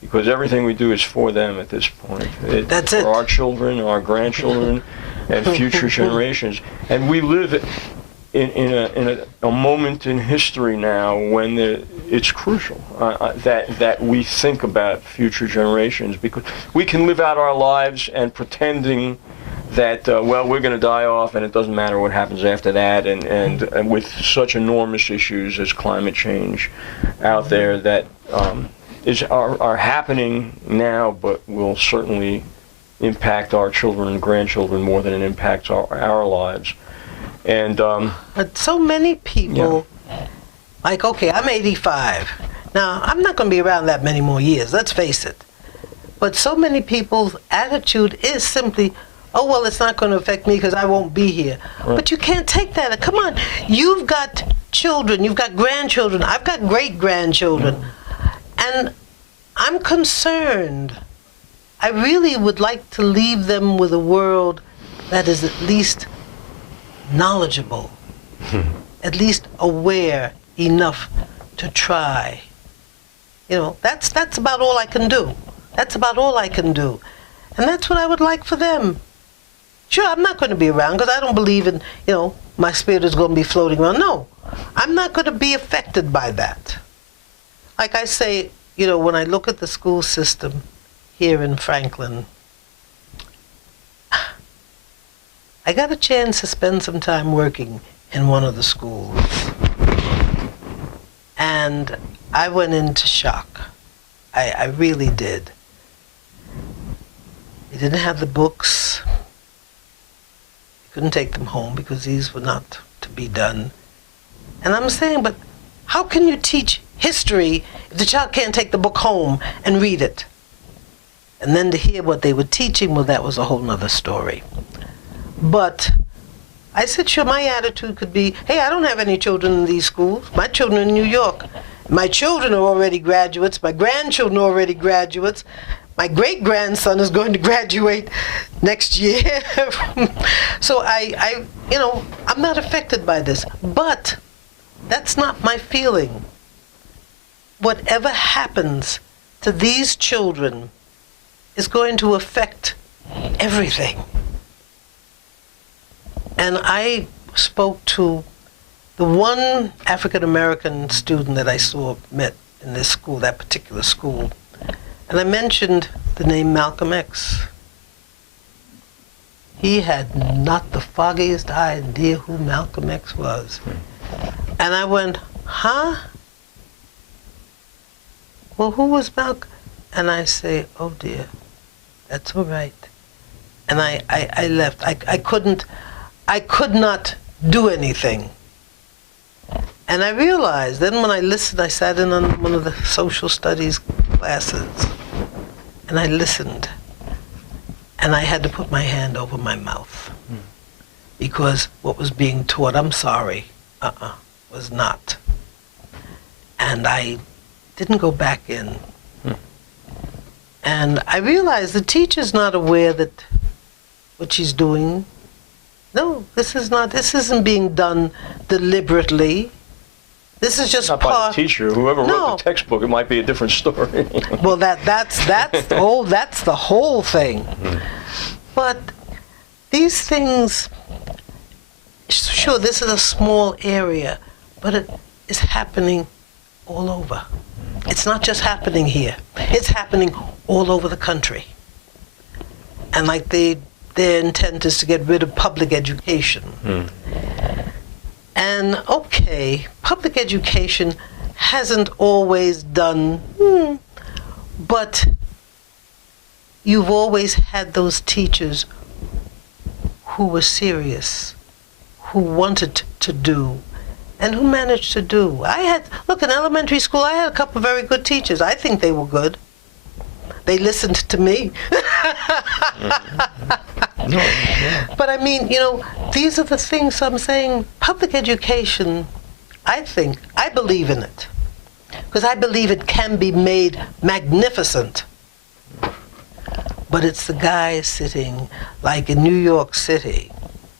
because everything we do is for them at this point. That's it. For our children, our grandchildren, and future generations. And we live in a moment in history now when it's crucial that we think about future generations, because we can live out our lives and pretending that well, we're going to die off, and it doesn't matter what happens after that. And with such enormous issues as climate change out there that are happening now, but will certainly impact our children and grandchildren more than it impacts our lives. And but so many people, like, okay, I'm 85. Now, I'm not going to be around that many more years, let's face it. But so many people's attitude is simply, oh, well, it's not going to affect me because I won't be here. Right. But you can't take that. Come on. You've got children. You've got grandchildren. I've got great-grandchildren. And I'm concerned. I really would like to leave them with a world that is at least knowledgeable, at least aware enough to try. You know, that's about all I can do. That's about all I can do. And that's what I would like for them. Sure, I'm not going to be around because I don't believe in, you know, my spirit is going to be floating around. No, I'm not going to be affected by that. Like I say, you know, when I look at the school system here in Franklin, I got a chance to spend some time working in one of the schools. And I went into shock. I really did. They didn't have the books. You couldn't take them home because these were not to be done. And I'm saying, but how can you teach history if the child can't take the book home and read it? And then to hear what they were teaching, well, that was a whole nother story. But I said, sure, my attitude could be, hey, I don't have any children in these schools. My children are in New York. My children are already graduates. My grandchildren are already graduates. My great-grandson is going to graduate next year. So I, you know, I'm not affected by this. But that's not my feeling. Whatever happens to these children is going to affect everything. And I spoke to the one African-American student that I met in this school, that particular school. And I mentioned the name Malcolm X. He had not the foggiest idea who Malcolm X was. And I went, huh? Well, who was Malcolm? And I say, oh dear, that's all right. And I left. I could not do anything. And I realized, then when I listened, I sat in on one of the social studies classes, and I listened, and I had to put my hand over my mouth, because what was being taught, I'm sorry, was not. And I didn't go back in. And I realized the teacher's not aware that what she's doing, no, this isn't being done deliberately. This is just not by the teacher. Whoever wrote the textbook, it might be a different story. Well, that's the whole thing. But these things, sure, this is a small area, but it is happening all over. It's not just happening here. It's happening all over the country. And like their intent is to get rid of public education. And okay, public education hasn't always done, but you've always had those teachers who were serious, who wanted to do, and who managed to do. Look, in elementary school, I had a couple of very good teachers. I think they were good. They listened to me. But I mean, you know, these are the things I'm saying. Public education, I believe in it. Because I believe it can be made magnificent. But it's the guys sitting, like in New York City,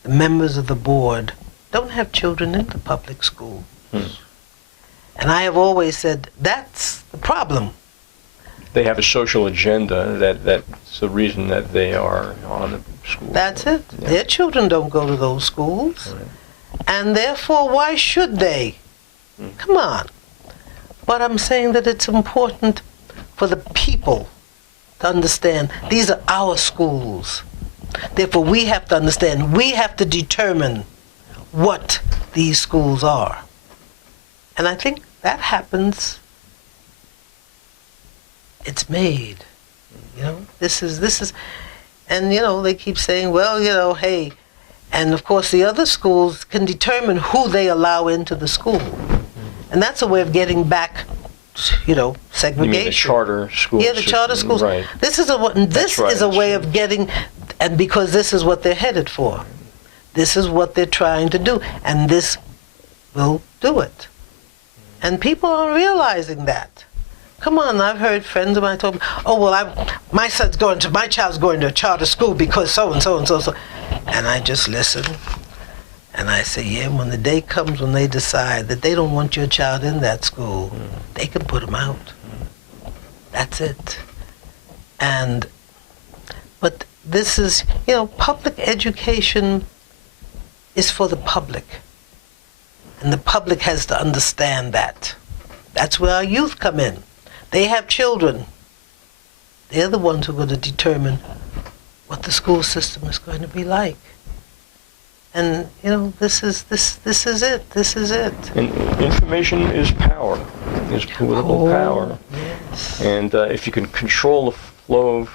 the members of the board don't have children in the public schools. And I have always said, that's the problem. They have a social agenda that's the reason that they are on the school. That's it. Yeah. Their children don't go to those schools. Right. And therefore, why should they? Come on. But I'm saying that it's important for the people to understand these are our schools. Therefore, we have to understand, we have to determine what these schools are. And I think that happens, it's made. This is, and they keep saying, well, hey, and of course the other schools can determine who they allow into the school. And that's a way of getting back, segregation. You mean the charter schools? Yeah, the charter schools. Right. This is a way of getting, and because this is what they're headed for. This is what they're trying to do, and this will do it. And people aren't realizing that. Come on, I've heard friends of mine told me, oh, well, my child's going to a charter school because so and so and so and so. And I just listen. And I say, yeah, when the day comes when they decide that they don't want your child in that school, they can put them out. That's it. But this is, public education is for the public. And the public has to understand that. That's where our youth come in. They have children. They're the ones who are going to determine what the school system is going to be like. And this is it. This is it. And information is power. Is political power. Yes. And if you can control the flow of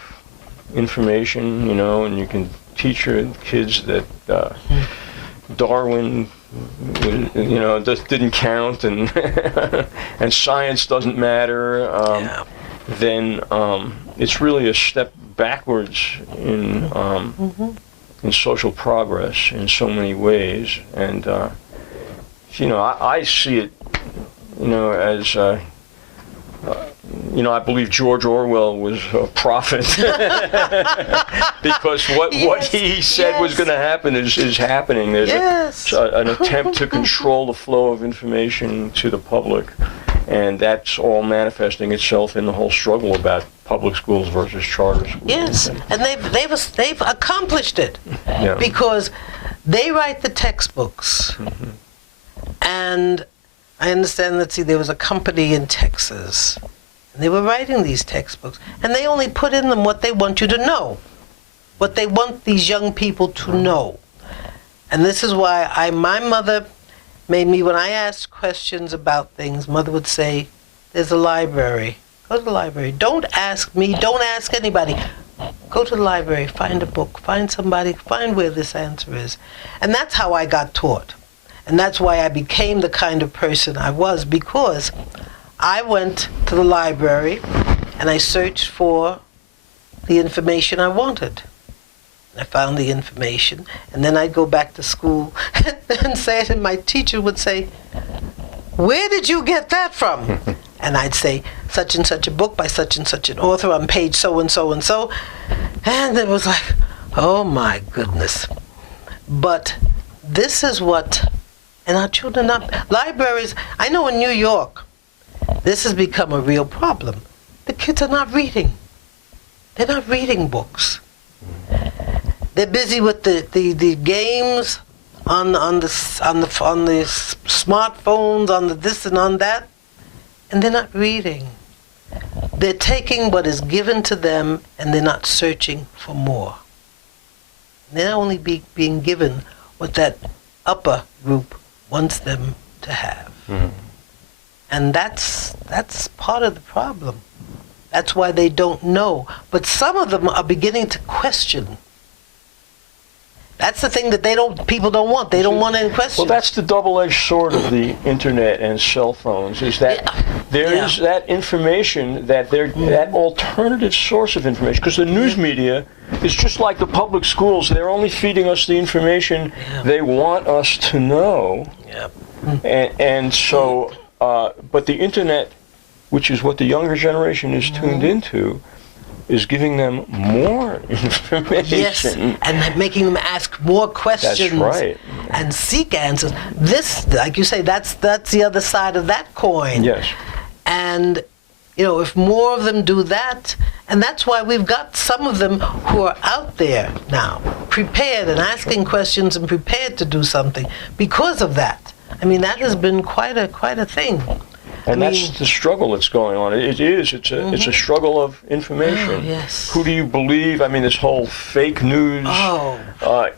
information, and you can teach your kids that Darwin, just didn't count, and and science doesn't matter, then it's really a step backwards in social progress in so many ways. And I see it, as I believe George Orwell was a prophet because what he said was going to happen is happening. There's an attempt to control the flow of information to the public, and that's all manifesting itself in the whole struggle about public schools versus charter schools. Yes, and they've accomplished it because they write the textbooks, and I understand that there was a company in Texas. They were writing these textbooks, and they only put in them what they want you to know, what they want these young people to know. And this is why my mother made me, when I asked questions about things, Mother would say, there's a library. Go to the library. Don't ask me, don't ask anybody. Go to the library, find a book, find somebody, find where this answer is. And that's how I got taught. And that's why I became the kind of person I was, because I went to the library and I searched for the information I wanted. I found the information, and then I'd go back to school and say it, and my teacher would say, where did you get that from? And I'd say, such and such a book by such and such an author on page so and so and so. And it was like, oh my goodness. But this is what, and our children, libraries, I know in New York, this has become a real problem. The kids are not reading. They're not reading books. They're busy with the games on the smartphones, on the this and on that, and they're not reading. They're taking what is given to them, and they're not searching for more. They're only being given what that upper group wants them to have. Mm-hmm. And that's part of the problem. That's why they don't know. But some of them are beginning to question. That's the thing that people don't want. They don't want any questions. Well, that's the double-edged sword of the internet and cell phones, is that there is that information, that alternative source of information. Because the news media is just like the public schools. They're only feeding us the information they want us to know. Yeah. And so, but the internet, which is what the younger generation is tuned into, is giving them more information. Yes, and making them ask more questions. That's right. And seek answers. This, like you say, that's the other side of that coin. Yes. And, if more of them do that, and that's why we've got some of them who are out there now, prepared and asking questions and prepared to do something because of that. I mean, that has been quite a thing. And that's the struggle that's going on. It is. It's a struggle of information. Oh, yes. Who do you believe? I mean, this whole fake news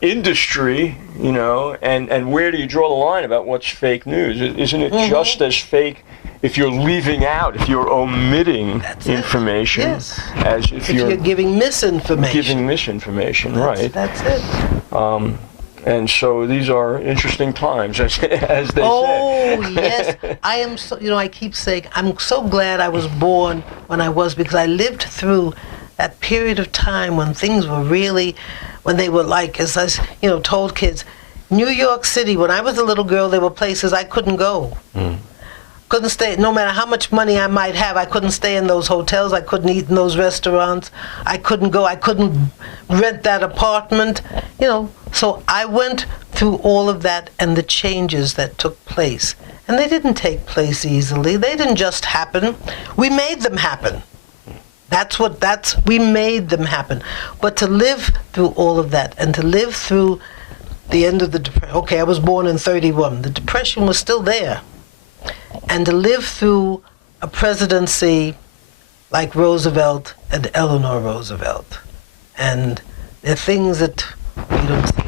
industry, you know, and where do you draw the line about what's fake news? Isn't it just as fake if you're leaving out, if you're omitting information, as if you're giving misinformation? Giving misinformation, right? That's it. And so these are interesting times, as they say. Oh, yes. I am so, you know, I keep saying, I'm so glad I was born when I was, because I lived through that period of time when things were really, when they were like, as I, you know, told kids, New York City, when I was a little girl, there were places I couldn't go. Couldn't stay, no matter how much money I might have, I couldn't stay in those hotels, I couldn't eat in those restaurants, I couldn't go, I couldn't rent that apartment, you know. So I went through all of that and the changes that took place. And they didn't take place easily. They didn't just happen. We made them happen. We made them happen. But to live through all of that and to live through the end of the Depression, okay, I was born in 31. The Depression was still there. And to live through a presidency like Roosevelt and Eleanor Roosevelt. And there are things that we don't see.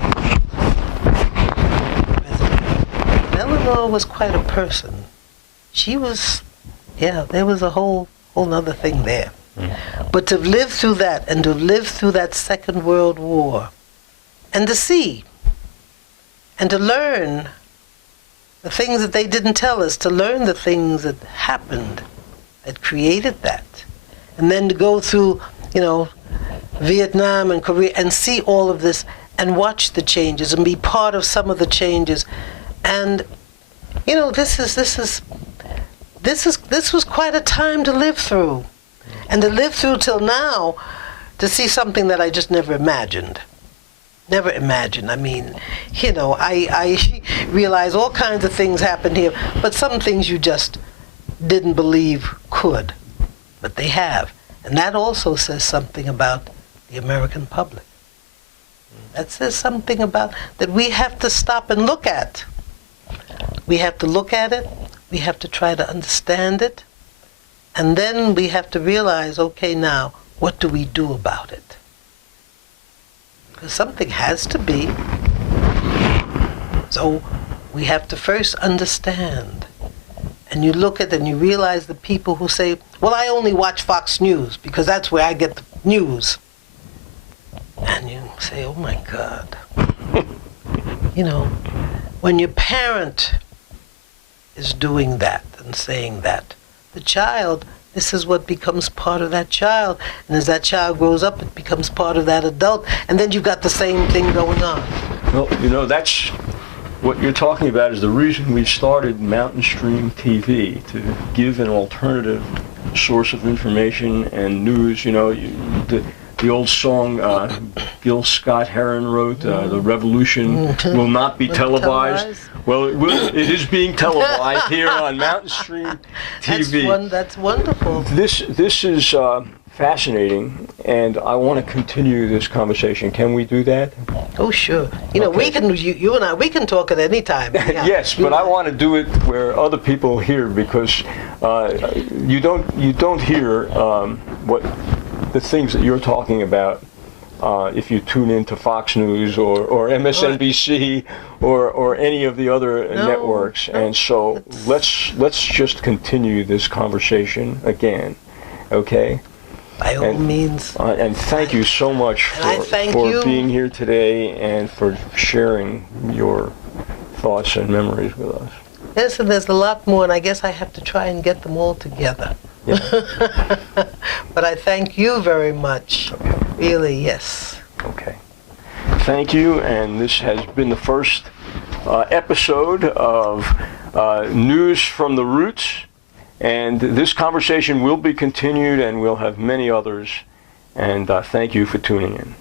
Eleanor was quite a person. She was, there was a whole nother thing there. But to live through that and to live through that Second World War and to see and to learn the things that they didn't tell us, to learn the things that happened, that created that. And then to go through, you know, Vietnam and Korea and see all of this and watch the changes and be part of some of the changes. And, you know, this was quite a time to live through. And to live through till now, to see something that I just never imagined. Never imagined. I mean, you know, I realize all kinds of things happened here, but some things you just didn't believe could. But they have. And that also says something about the American public. That says something about that we have to stop and look at. We have to look at it. We have to try to understand it. And then we have to realize, okay, now, what do we do about it? Because something has to be. So we have to first understand. And you look at and you realize the people who say, well, I only watch Fox News because that's where I get the news. And you say, oh my God. You know, when your parent is doing that and saying that, the child, this is what becomes part of that child. And as that child grows up, it becomes part of that adult. And then you've got the same thing going on. Well, you know, that's what you're talking about is the reason we started MountainStream TV, to give an alternative source of information and news. You know, the old song Gil Scott-Heron wrote, "The revolution will not be televised." Well, it is being televised here on MountainStream TV. That's wonderful. This is fascinating, and I want to continue this conversation. Can we do that? Oh, sure. You know, we can. You and I, we can talk at any time. Yeah. Yes, but I want to do it where other people hear, because you don't hear what the things that you're talking about if you tune into Fox News or MSNBC or any of the other networks. And so let's just continue this conversation again, okay? By all means. And thank you so much for being here today and for sharing your thoughts and memories with us. Yes, and there's a lot more, and I guess I have to try and get them all together. Yeah. But I thank you very much. Okay. Really, yes. Okay. Thank you, and this has been the first episode of News from the Roots, and this conversation will be continued, and we'll have many others, and thank you for tuning in.